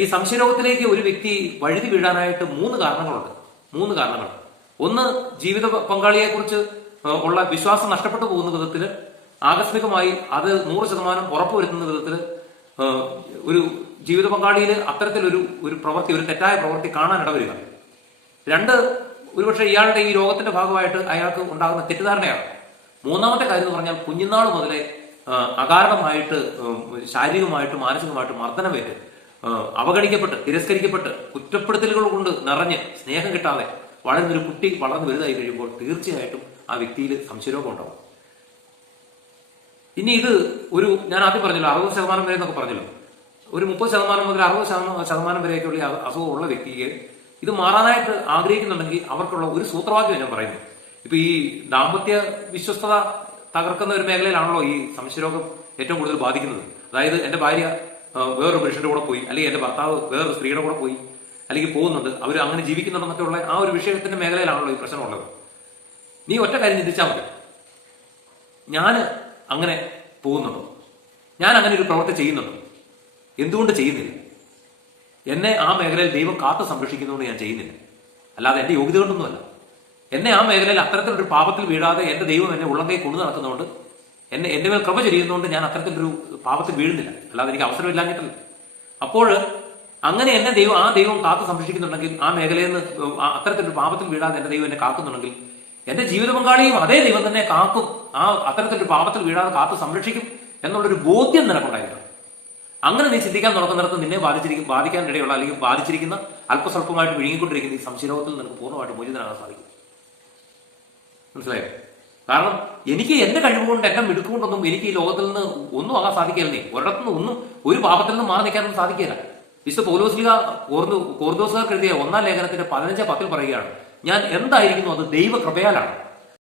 ഈ സംശയരോഗത്തിലേക്ക് ഒരു വ്യക്തി വഴുതി വീഴാനായിട്ട് മൂന്ന് കാരണങ്ങൾ. ഒന്ന്, ജീവിത പങ്കാളിയെ കുറിച്ച് ഉള്ള വിശ്വാസം നഷ്ടപ്പെട്ടു പോകുന്ന വിധത്തിൽ ആകസ്മികമായി അത് 100% ഉറപ്പുവരുത്തുന്ന വിധത്തിൽ ഒരു ജീവിത പങ്കാളിയിൽ അത്തരത്തിലൊരു ഒരു തെറ്റായ പ്രവൃത്തി കാണാൻ ഇടവരിക. രണ്ട്, ഒരുപക്ഷെ ഇയാളുടെ ഈ രോഗത്തിന്റെ ഭാഗമായിട്ട് അയാൾക്ക് ഉണ്ടാകുന്ന തെറ്റിദ്ധാരണയാണ്. മൂന്നാമത്തെ കാര്യം എന്ന് പറഞ്ഞാൽ കുഞ്ഞുനാൾ മുതലേ അകാരണമായിട്ട് ശാരീരികമായിട്ടും മാനസികമായിട്ടും മർദ്ദനമേറ്റ് അവഗണിക്കപ്പെട്ട് തിരസ്കരിക്കപ്പെട്ട് കുറ്റപ്പെടുത്തലുകൾ കൊണ്ട് നിറഞ്ഞ് സ്നേഹം കിട്ടാതെ വളർന്നൊരു കുട്ടി വളർന്നു വലുതായി കഴിയുമ്പോൾ തീർച്ചയായിട്ടും ആ വ്യക്തിയിൽ സംശയരോഗം ഉണ്ടാവും. ഇനി ഇത് ഞാൻ ആദ്യം പറഞ്ഞല്ലോ 60% വരെ എന്നൊക്കെ പറഞ്ഞല്ലോ. ഒരു 30% മുതൽ 60% വരെയൊക്കെയുള്ള അസുഖമുള്ള വ്യക്തിക്ക് ഇത് മാറാനായിട്ട് ആഗ്രഹിക്കുന്നുണ്ടെങ്കിൽ അവർക്കുള്ള ഒരു സൂത്രവാക്യം ഞാൻ പറയുന്നു. ഇപ്പൊ ഈ ദാമ്പത്യ വിശ്വസ്തത തകർക്കുന്ന ഒരു മേഖലയിലാണല്ലോ ഈ സംശയരോഗം ഏറ്റവും കൂടുതൽ ബാധിക്കുന്നത്. അതായത് എന്റെ ഭാര്യ വേറൊരു പുരുഷന്റെ കൂടെ പോയി, അല്ലെങ്കിൽ എന്റെ ഭർത്താവ് വേറൊരു സ്ത്രീയുടെ കൂടെ പോയി, അല്ലെങ്കിൽ പോകുന്നുണ്ട്, അവർ അങ്ങനെ ജീവിക്കുന്നുണ്ടെന്നൊക്കെ ഉള്ള ആ ഒരു വിഷയത്തിന്റെ മേഖലയിലാണല്ലോ ഈ പ്രശ്നമുള്ളത്. നീ ഒറ്റ കാര്യം ചിന്തിച്ചാൽ മതി, ഞാൻ അങ്ങനെ പോകുന്നുണ്ടോ, ഞാൻ അങ്ങനെ ഒരു പ്രവൃത്തി ചെയ്യുന്നുണ്ടോ, എന്തുകൊണ്ട് ചെയ്യുന്നില്ല? എന്നെ ആ മേഖലയിൽ ദൈവം കാത്തു സംരക്ഷിക്കുന്നതുകൊണ്ട് ഞാൻ ചെയ്യുന്നില്ല, അല്ലാതെ എന്റെ യോഗ്യത കൊണ്ടൊന്നുമല്ല. എന്നെ ആ മേഖലയിൽ അത്തരത്തിലൊരു പാപത്തിൽ വീഴാതെ എന്റെ ദൈവം എന്നെ ഉള്ളങ്കൈ കൊണ്ടു നടക്കുന്നതുകൊണ്ട് എന്റെ മേൽ കൃപ ചൊരിയുന്നതുകൊണ്ട് ഞാൻ അത്തരത്തിലൊരു പാപത്തിൽ വീഴുന്നില്ല, അല്ലാതെ എനിക്ക് അവസരമില്ലാഞ്ഞിട്ടല്ല. അപ്പോൾ അങ്ങനെ എന്നെ ആ ദൈവം കാത്തു സംരക്ഷിക്കുന്നുണ്ടെങ്കിൽ, ആ മേഖലയിൽ നിന്ന് അത്തരത്തിലൊരു പാപത്തിൽ വീഴാതെ എന്റെ ദൈവം എന്നെ കാക്കുന്നുണ്ടെങ്കിൽ എന്റെ ജീവിത പങ്കാളിയും അതേ ദൈവം തന്നെ കാക്കും, അത്തരത്തിലൊരു പാപത്തിൽ വീഴാതെ കാത്തു സംരക്ഷിക്കും എന്നുള്ളൊരു ബോധ്യം നിനക്കുണ്ടായിരുന്നു. അങ്ങനെ നീ ചിന്തിക്കാൻ തുടങ്ങുന്നിടത്ത് നിന്നെ ബാധിക്കാനിടയുള്ള അല്ലെങ്കിൽ ബാധിച്ചിരിക്കുന്ന അല്പസ്വല്പമായിട്ട് വിഴുങ്ങിക്കൊണ്ടിരിക്കുന്ന ഈ സംശയരോഗത്തിൽ നിനക്ക് പൂർണ്ണമായിട്ട് മോചിതനാകാൻ സാധിക്കും. മനസ്സിലായോ? കാരണം എനിക്ക് എന്റെ കഴിവുകൊണ്ട് എന്റെ മിടുക്കുകൊണ്ടൊന്നും എനിക്ക് ഈ ലോകത്തിൽ നിന്ന് ഒന്നും ആകാൻ സാധിക്കില്ലേ. ഒരിടത്തുനിന്ന് ഒരു പാപത്തിൽ നിന്ന് മാറി നിൽക്കാനൊന്നും സാധിക്കില്ല. വിശുദ്ധ പൗലോസ്ലീഹ കോർന്തോസുകാർക്ക് എഴുതിയ 1-ാം ലേഖനത്തിന്റെ 15-10 പറയുകയാണ്, ഞാൻ എന്തായിരിക്കുന്നു അത് ദൈവകൃപയാലാണ്.